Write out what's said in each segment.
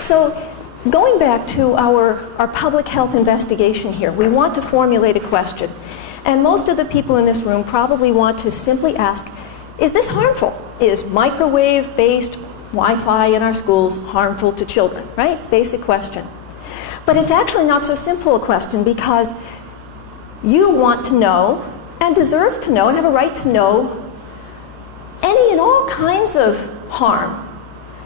So going back to our public health investigation here, we want to formulate a question. And most of the people in this room probably want to simply ask, is this harmful? Is microwave-based Wi-Fi in our schools harmful to children, right? Basic question. But it's actually not so simple a question, because you want to know and deserve to know and have a right to know any and all kinds of harm.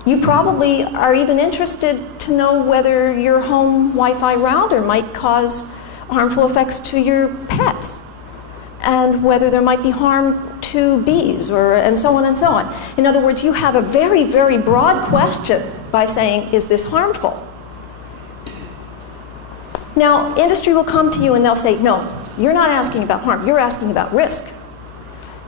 You probably are even interested to know whether your home Wi-Fi router might cause harmful effects to your pets, and whether there might be harm to bees, and so on and so on. In other words, you have a very, very broad question by saying, is this harmful? Now, industry will come to you and they'll say, no, you're not asking about harm, you're asking about risk.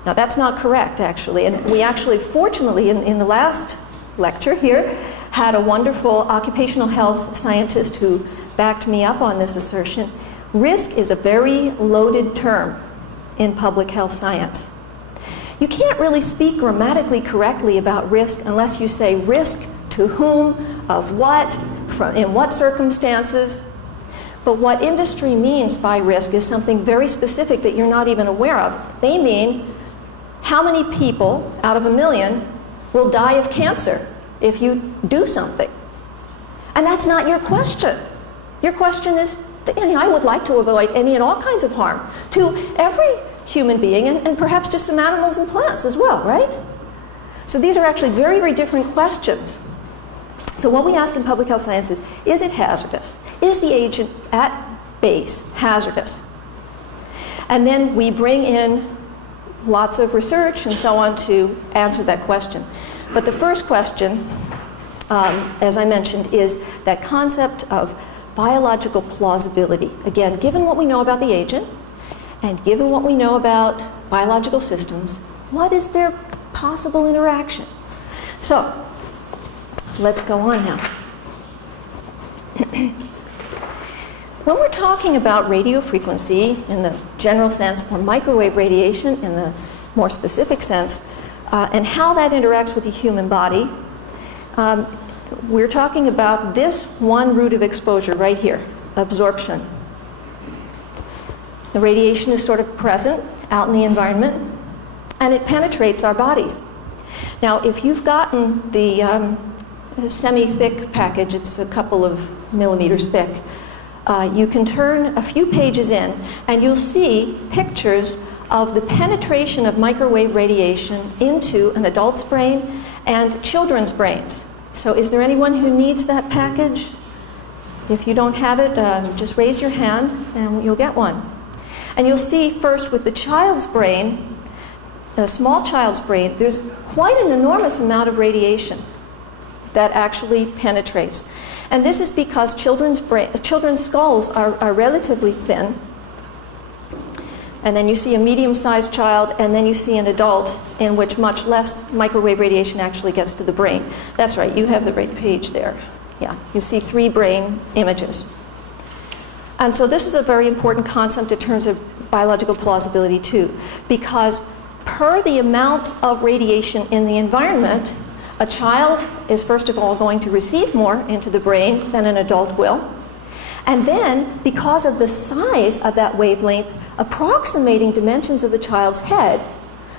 Now, that's not correct, actually. And we actually, fortunately, in the last lecture here, had a wonderful occupational health scientist who backed me up on this assertion. Risk is a very loaded term in public health science. You can't really speak grammatically correctly about risk unless you say risk to whom, of what, in what circumstances. But what industry means by risk is something very specific that you're not even aware of. They mean how many people out of 1 million will die of cancer if you do something. And that's not your question. Your question is, I would like to avoid any and all kinds of harm to every human being, and perhaps to some animals and plants as well, right? So these are actually very, very different questions. So what we ask in public health science is it hazardous? Is the agent at base hazardous? And then we bring in lots of research and so on to answer that question. But the first question, as I mentioned, is that concept of biological plausibility. Again, given what we know about the agent, and given what we know about biological systems, what is their possible interaction? So, let's go on now. When we're talking about radio frequency in the general sense, or microwave radiation in the more specific sense, and how that interacts with the human body, we're talking about this one route of exposure right here, absorption. The radiation is sort of present out in the environment, and it penetrates our bodies. Now, if you've gotten the semi-thick package, it's a couple of millimeters thick, you can turn a few pages in, and you'll see pictures of the penetration of microwave radiation into an adult's brain and children's brains. So is there anyone who needs that package? If you don't have it, just raise your hand and you'll get one. And you'll see first with the child's brain, a small child's brain, there's quite an enormous amount of radiation that actually penetrates. And this is because children's skulls are relatively thin. And then you see a medium-sized child, and then you see an adult in which much less microwave radiation actually gets to the brain. That's right, you have the right page there. Yeah, you see 3 brain images. And so this is a very important concept in terms of biological plausibility too, because per the amount of radiation in the environment, a child is first of all going to receive more into the brain than an adult will. And then, because of the size of that wavelength approximating dimensions of the child's head,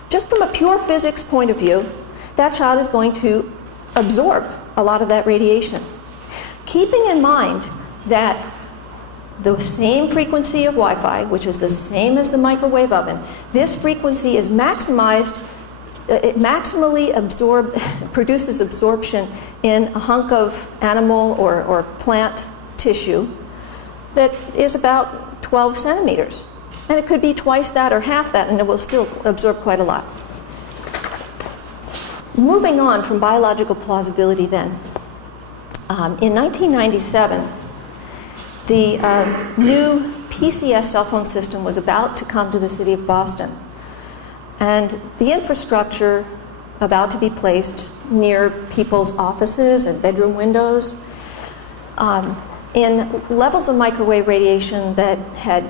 just from a pure physics point of view, that child is going to absorb a lot of that radiation. Keeping in mind that the same frequency of Wi-Fi, which is the same as the microwave oven, this frequency is maximized, it maximally produces absorption in a hunk of animal or plant tissue that is about 12 centimeters. And it could be twice that or half that, and it will still absorb quite a lot. Moving on from biological plausibility then, in 1997, the new PCS cell phone system was about to come to the city of Boston. And the infrastructure about to be placed near people's offices and bedroom windows in levels of microwave radiation that had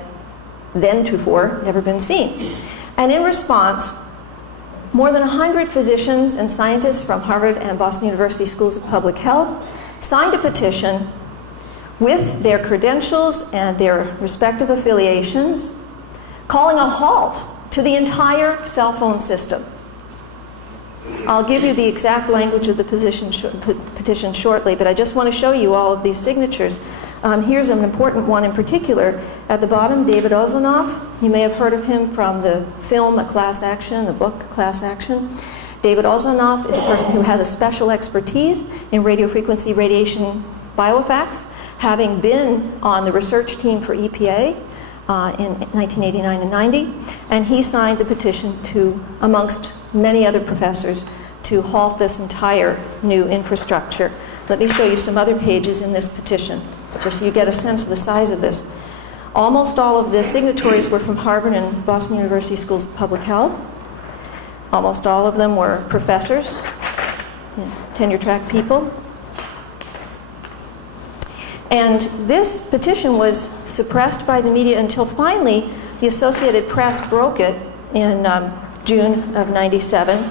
theretofore never been seen. And in response, more than 100 physicians and scientists from Harvard and Boston University Schools of Public Health signed a petition with their credentials and their respective affiliations, calling a halt to the entire cell phone system. I'll give you the exact language of the petition shortly, but I just want to show you all of these signatures. Here's an important one in particular. At the bottom, David Ozanoff. You may have heard of him from the film A Class Action, the book Class Action. David Ozanoff is a person who has a special expertise in radiofrequency radiation bioeffects, having been on the research team for EPA in 1989 and 90, and he signed the petition to, amongst many other professors, to halt this entire new infrastructure. Let me show you some other pages in this petition, just so you get a sense of the size of this. Almost all of the signatories were from Harvard and Boston University Schools of Public Health. Almost all of them were professors, tenure-track people. And this petition was suppressed by the media until finally the Associated Press broke it in June of '97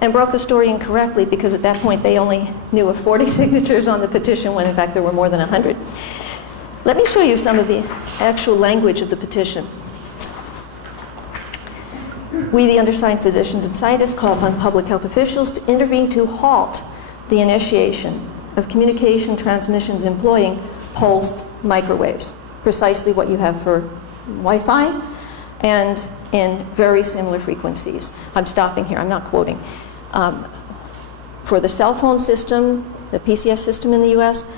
and broke the story incorrectly, because at that point they only knew of 40 signatures on the petition when in fact there were more than 100. Let me show you some of the actual language of the petition. We, the undersigned physicians and scientists, call upon public health officials to intervene to halt the initiation of communication transmissions employing pulsed microwaves, precisely what you have for Wi-Fi, and in very similar frequencies. I'm stopping here, I'm not quoting. For the cell phone system, the PCS system in the US,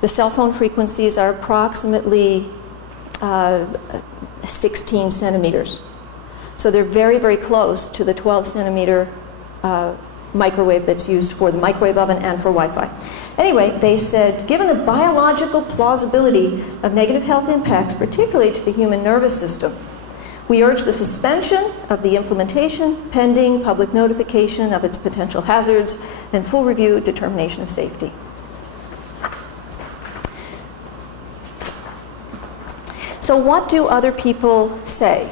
the cell phone frequencies are approximately 16 centimeters. So they're very, very close to the 12 centimeter microwave that's used for the microwave oven and for Wi-Fi. Anyway, they said, given the biological plausibility of negative health impacts, particularly to the human nervous system, we urge the suspension of the implementation pending public notification of its potential hazards and full review determination of safety. So what do other people say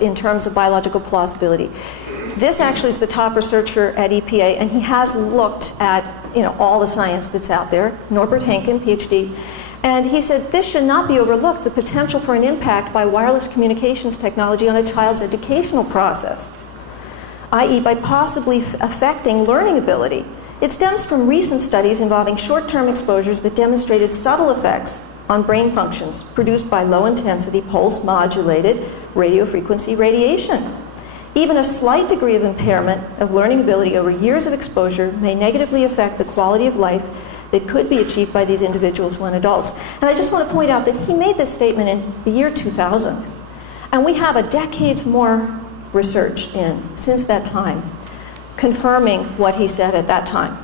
in terms of biological plausibility? This actually is the top researcher at EPA, and he has looked at all the science that's out there, Norbert Henken, PhD, and he said this should not be overlooked, the potential for an impact by wireless communications technology on a child's educational process, i.e. by possibly affecting learning ability. It stems from recent studies involving short-term exposures that demonstrated subtle effects on brain functions produced by low-intensity pulse-modulated radiofrequency radiation. Even a slight degree of impairment of learning ability over years of exposure may negatively affect the quality of life that could be achieved by these individuals when adults. And I just want to point out that he made this statement in the year 2000. And we have a decades more research since that time confirming what he said at that time.